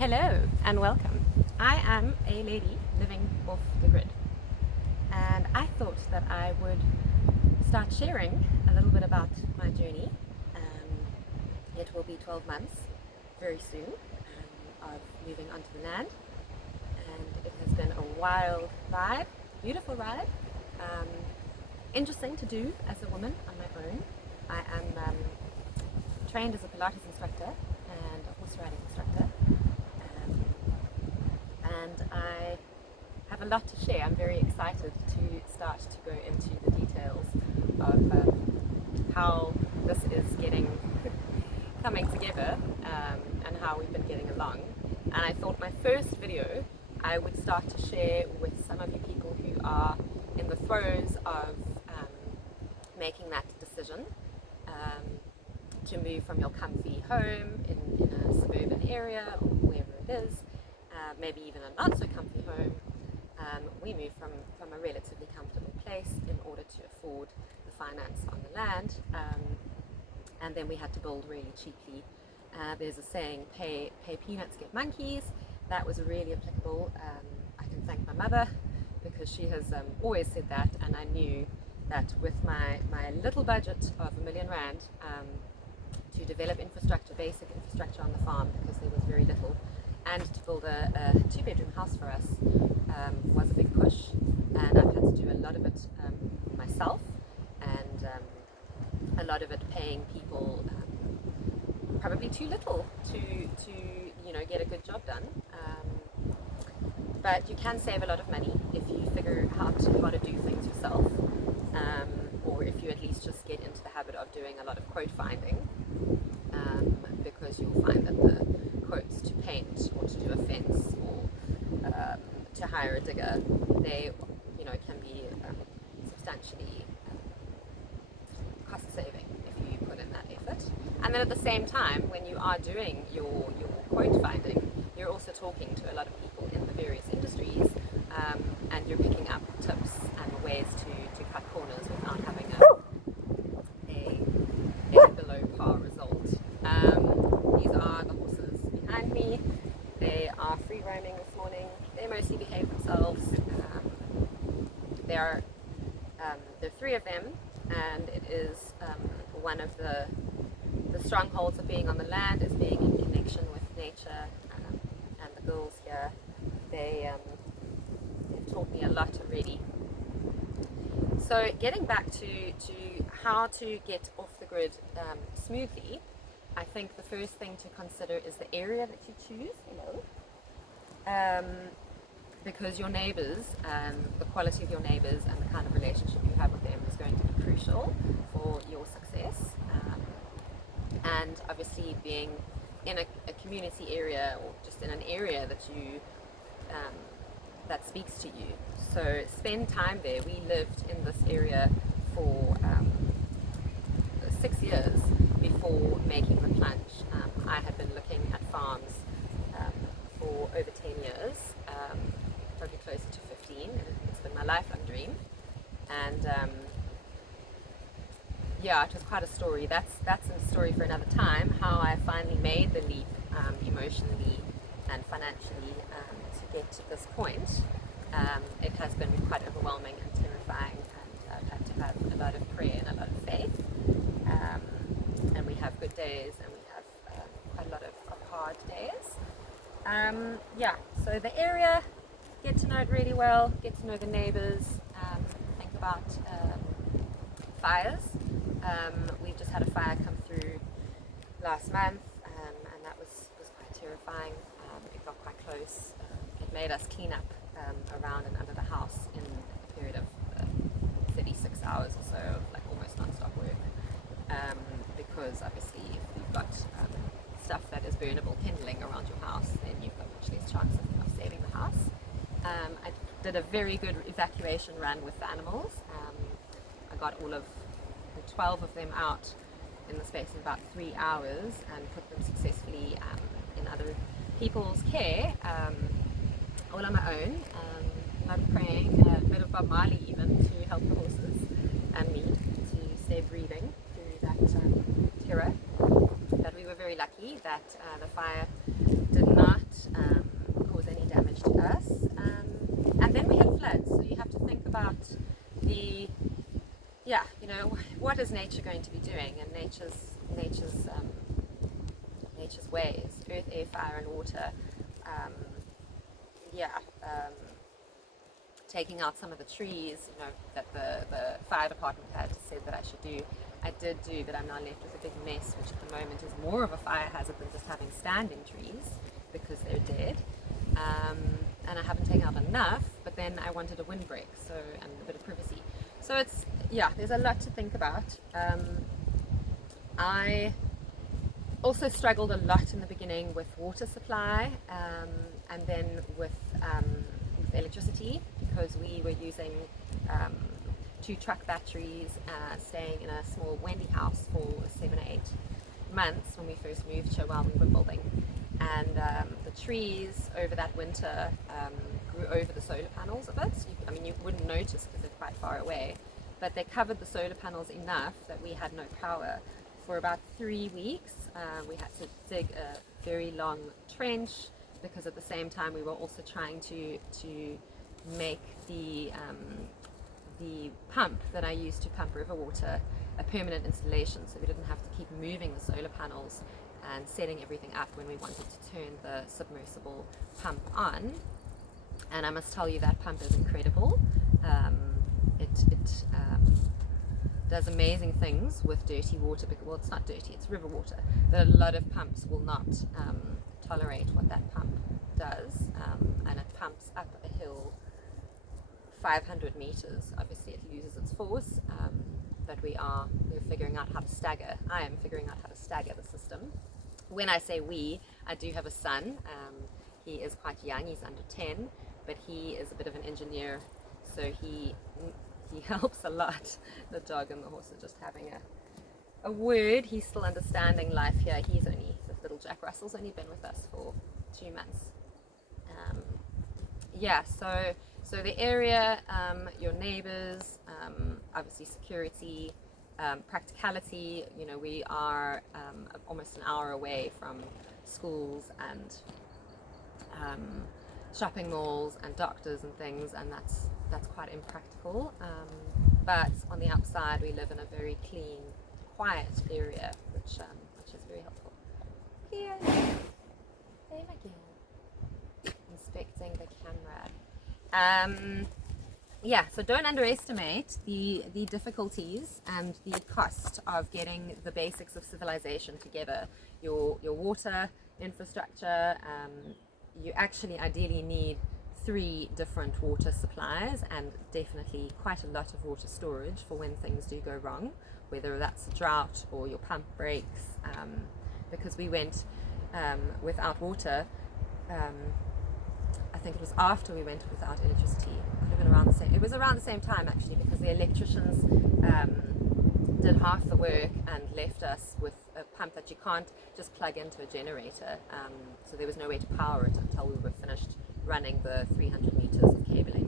Hello and welcome. I am a lady living off the grid, and I thought that I would start sharing a little bit about my journey. It will be 12 months very soon of moving onto the land, and it has been a wild ride, beautiful ride, interesting to do as a woman on my own. I am trained as a Pilates instructor and a horse riding instructor. And I have a lot to share. I'm very excited to start to go into the details of how this is coming together and how we've been getting along. And I thought my first video I would start to share with some of you people who are in the throes of making that decision to move from your comfy home in a suburban area or wherever it is. Maybe even a not so comfy home. We moved from a relatively comfortable place in order to afford the finance on the land, and then we had to build really cheaply. There's a saying, pay peanuts, get monkeys. That was really applicable. I can thank my mother because she has always said that, and I knew that with my little budget of R1 million, to develop infrastructure, basic infrastructure on the farm, because there was very little, and to build a 2-bedroom house for us was a big push, and I've had to do a lot of it myself, and a lot of it paying people probably too little to get a good job done. But you can save a lot of money if you figure out how to do things yourself, or if you at least just get into the habit of doing a lot of quote finding, because you'll find that the quotes to paint or to do a fence or to hire a digger, they can be substantially cost saving if you put in that effort. And then at the same time, when you are doing your quote finding, you're also talking to a lot of people in the various industries, and you're picking up tips and ways to cut corners without having a below par result. These are the horses behind me. They are free roaming this morning. They mostly behave themselves. There are 3 of them, and it is one of the strongholds of being on the land is being in connection with nature. And the girls here, they've taught me a lot already. So getting back to how to get off the grid smoothly, I think the first thing to consider is the area that you choose. Because your neighbours, the quality of your neighbours and the kind of relationship you have with them is going to be crucial for your success. And obviously being in a community area, or just in an area that you that speaks to you. So spend time there. We lived in this area for 6 years before making the plunge. I had been looking at farms for over 10 years, probably closer to 15. It's been my lifelong dream, and it was quite a story. That's a story for another time, how I finally made the leap emotionally and financially to get to this point. It has been quite overwhelming and terrifying, and I've had to have a lot of prayer and a lot of faith, and we have good days and we have quite a lot of hard days. So the area, get to know it really well, get to know the neighbours, think about fires. We just had a fire come through last month, and that was quite terrifying. It got quite close. It made us clean up around and under the house in a period of 36 hours or so of almost non-stop work, because obviously if you've got stuff that is burnable kindling around your house, then you've got much less chance of saving the house. I did a very good evacuation run with the animals. I got all of the 12 of them out in the space of about 3 hours and put them successfully in other people's care, all on my own. A lot of praying, a bit of Bob Marley even, to help the horses and me to stay breathing through that terror. But we were very lucky that the fire did not what is nature going to be doing? And nature's ways, earth, air, fire, and water. Um, yeah. Taking out some of the trees, that the fire department had said that I should do. I did do, but I'm now left with a big mess, which at the moment is more of a fire hazard than just having standing trees because they're dead. And I haven't taken out enough, but then I wanted a windbreak, and a bit of privacy. So there's a lot to think about. I also struggled a lot in the beginning with water supply, and then with electricity, because we were using 2 truck batteries, staying in a small Wendy house for 7 or 8 months when we first moved to while we were building. And the trees over that winter grew over the solar panels a bit. You wouldn't notice because they're quite far away, but they covered the solar panels enough that we had no power for about 3 weeks. We had to dig a very long trench, because at the same time we were also trying to make the pump that I used to pump river water a permanent installation, so we didn't have to keep moving the solar panels and setting everything up when we wanted to turn the submersible pump on. And I must tell you, that pump is incredible. It does amazing things with dirty water. Well, it's not dirty, it's river water, but a lot of pumps will not tolerate what that pump does, and it pumps up a hill 500 meters. Obviously it loses its force, but we're figuring out how to stagger. I am figuring out how to stagger the system. When I say we, I do have a son. He is quite young, he's under 10, but he is a bit of an engineer, so he helps a lot. The dog and the horse are just having a word. He's still understanding life here. The little Jack Russell's only been with us for 2 months. So the area, your neighbors, obviously security, practicality. We are almost an hour away from schools and shopping malls and doctors and things, and that's quite impractical. But on the upside, we live in a very clean, quiet area, which is very helpful. Here, there my girl, inspecting the camera. So don't underestimate the difficulties and the cost of getting the basics of civilization together. Your water infrastructure. You actually ideally need 3 different water supplies, and definitely quite a lot of water storage for when things do go wrong, whether that's a drought or your pump breaks, because we went without water. I think it was after we went without electricity. It was around the same time actually, because the electricians did half the work and left us with a pump that you can't just plug into a generator. So there was no way to power it until we were finished running the 300 meters of cabling.